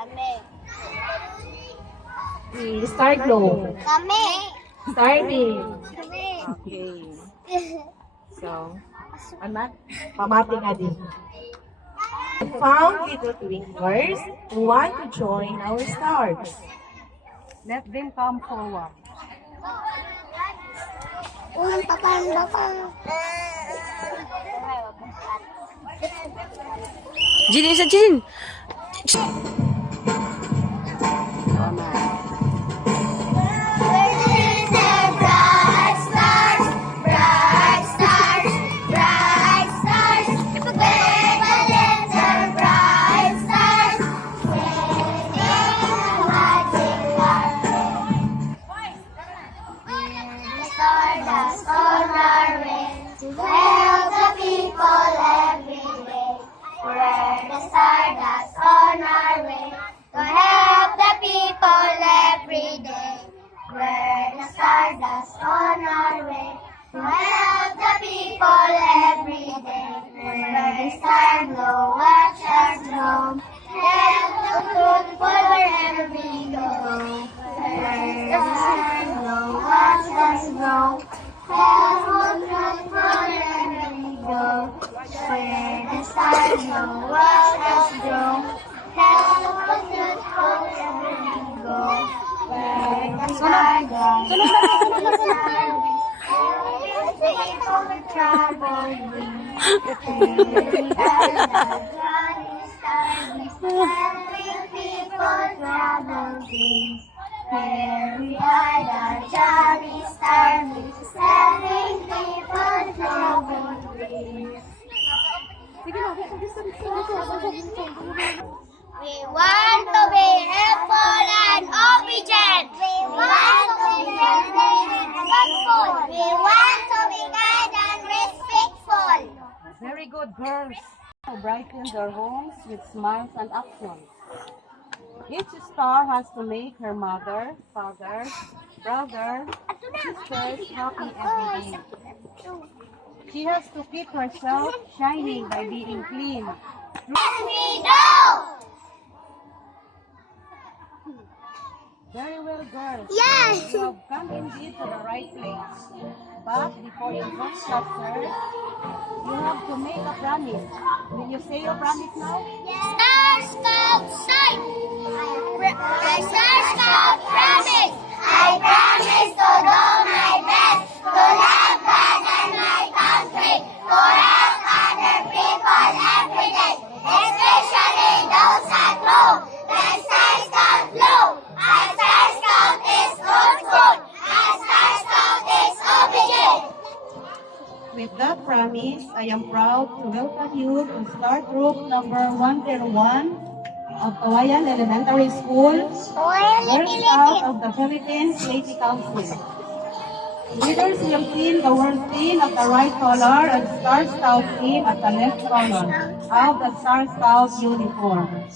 Kami. Start low. Kami. Starting. Kami. Okay. So, anak, pamati ka din. Found little twinkers who want to join our stars. Let them come forward. Unang papan. Jin, isa Jin. Stardust on our way to help the people every day. We're the stardust on our way to help the people every day. We're the stardust on our way to help the people every day. We're the star glow, watch us glow. Help the people wherever we go. We're the star glow, watch us glow. Help the people wherever we go. We're the star glow, watch us glow. Help the people wherever we go. We're the star glow, watch us glow. Here we are, the Jolly Stars, helping people travel dreams. We want to be helpful and obedient. We want to be friendly and thoughtful. We want to be kind and respectful. Very good, girls. Brighten their homes with smiles and actions. Each star has to make her mother, father, brother, sisters happy every day. She has to keep herself shining by being clean. Yes, we know. Very well, girls. Yes. You have come indeed to the right place. But before you go chapter, you have to make a promise. Will you say your promise now? Star Scout sign. Star Scout promise. I promise to do my best to love God and my country, to help other people every day, especially those at home. The Star Scout blue. A Star Scout is truthful. A Star Scout is obedient. With that promise, I am proud to welcome you to Star Troop number 101 of Kawayan Elementary School, Girl Scout of the Philippines Lady Council. Leaders will pin the word pin at the right collar and Star Scout pin at the left collar of the Star Scout uniform.